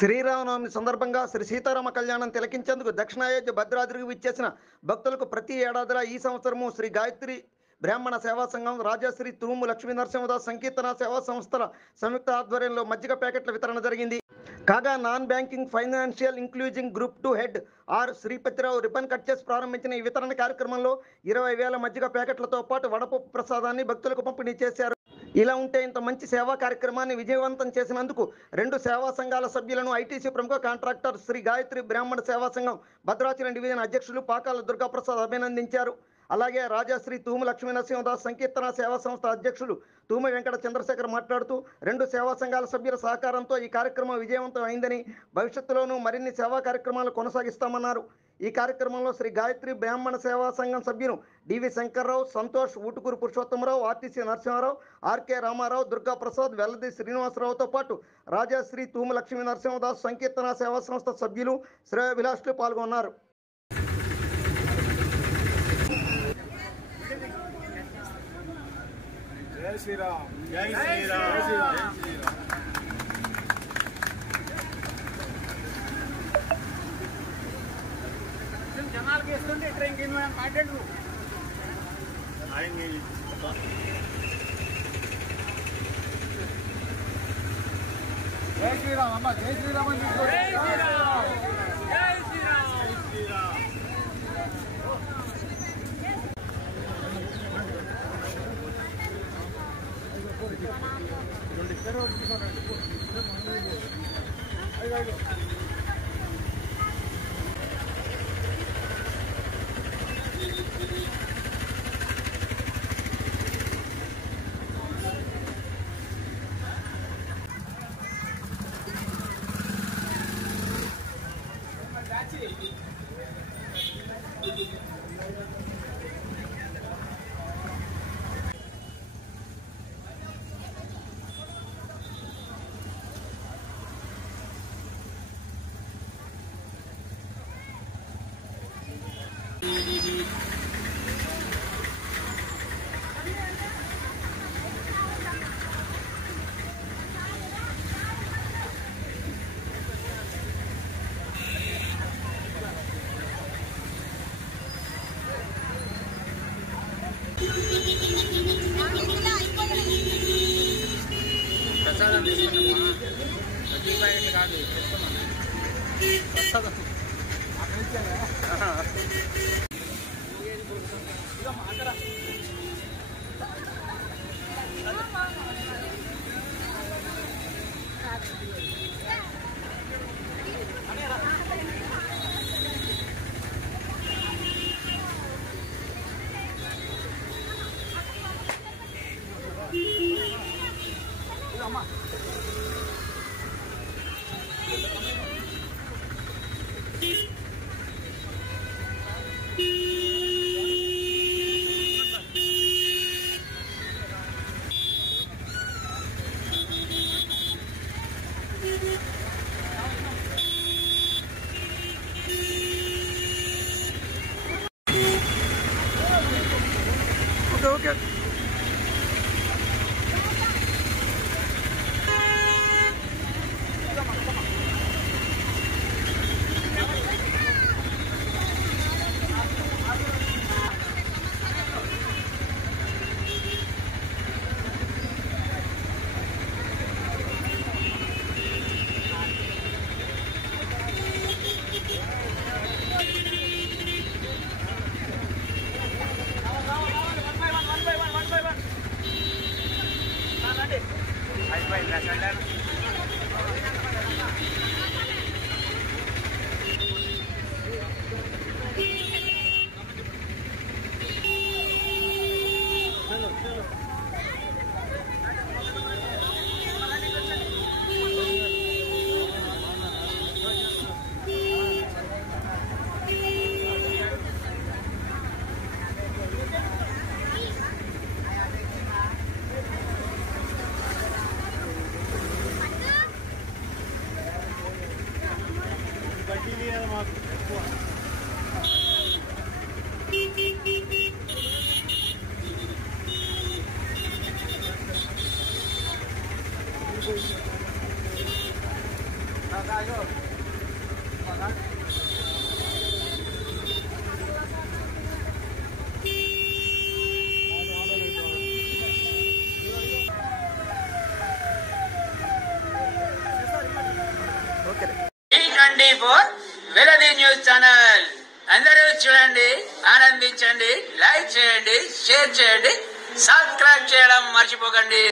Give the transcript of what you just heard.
శ్రీరామనవమి సందర్భంగా శ్రీ సీతారామ కళ్యాణం తిలకించేందుకు దక్షిణాయోధ్య భద్రాద్రికి విచ్చేసిన భక్తులకు ప్రతి ఏడాదిలా ఈ సంవత్సరము శ్రీ గాయత్రి బ్రాహ్మణ సేవా సంఘం, రాజశ్రీ తూము లక్ష్మీ నరసింహదాస్ సంకీర్తన సేవా సంస్థల సంయుక్త ఆధ్వర్యంలో మజ్జిగ ప్యాకెట్ల వితరణ జరిగింది. కాగా non banking financial including group 2 head R Sripathirao ribbon cut చేసి ప్రారంభించిన ఈ వితరణ కార్యక్రమంలో 20,000 మజ్జిగ ప్యాకెట్లతో పాటు వడపప్పు ప్రసాదాన్ని భక్తులకు పంపిణీ చేశారు. ఇలా ఉంటే ఇంత మంచి సేవా కార్యక్రమాన్ని విజయవంతం చేసినందుకు 2 సేవా సంఘాల సభ్యులను ఐటీసీ ప్రముఖ కాంట్రాక్టర్ శ్రీ గాయత్రి బ్రాహ్మణ సేవా సంఘం భద్రాచలం డివిజన్ అధ్యక్షులు పాకాల దుర్గాప్రసాద్ అభినందించారు. అలాగే రాజశ్రీ తూము లక్ష్మీ నరసింహదాస్ సంకీర్తన సేవా సంస్థ అధ్యక్షులు తూము వెంకట చంద్రశేఖర్ మాట్లాడుతూ 2 సేవా సంఘాల సభ్యుల సహకారంతో ఈ కార్యక్రమం విజయవంతం అయిందని, భవిష్యత్తులోనూ మరిన్ని సేవా కార్యక్రమాలు కొనసాగిస్తామన్నారు. ఈ కార్యక్రమంలో శ్రీ గాయత్రి బ్రాహ్మణ సేవా సంఘం సభ్యులు డివి శంకర్రావు, సంతోష్, ఊటుకూరు పురుషోత్తమరావు, ఆర్టీసీ నరసింహారావు, ఆర్కే రామారావు, దుర్గాప్రసాద్, వెల్లది శ్రీనివాసరావుతో పాటు రాజశ్రీ తూము లక్ష్మీ నరసింహదాస్ సంకీర్తన సేవా సంస్థ సభ్యులు, శ్రేయోభిలాషులు పాల్గొన్నారు. జై శ్రీరామ్, జై శ్రీరామ్, జై శ్రీరామ్, జై శ్రీరామ్. జనాలు కేస్తుంటే ట్రైన్ కి మాట్లాడు జై శ్రీరామ్ అమ్మ, జై శ్రీరామ్ అని జై శ్రీరామ్, జై శ్రీరామ్, జై శ్రీరామ్. ప్రసాదం తీసుకున్నామా? ప్రతి ప్యాకెట్ కాదు, ప్రసాదం ఓకే. వెలది న్యూస్ ఛానల్ అందరూ చూడండి, ఆనందించండి, లైక్ చేయండి, షేర్ చేయండి, సబ్స్క్రైబ్ చేయడం మర్చిపోకండి.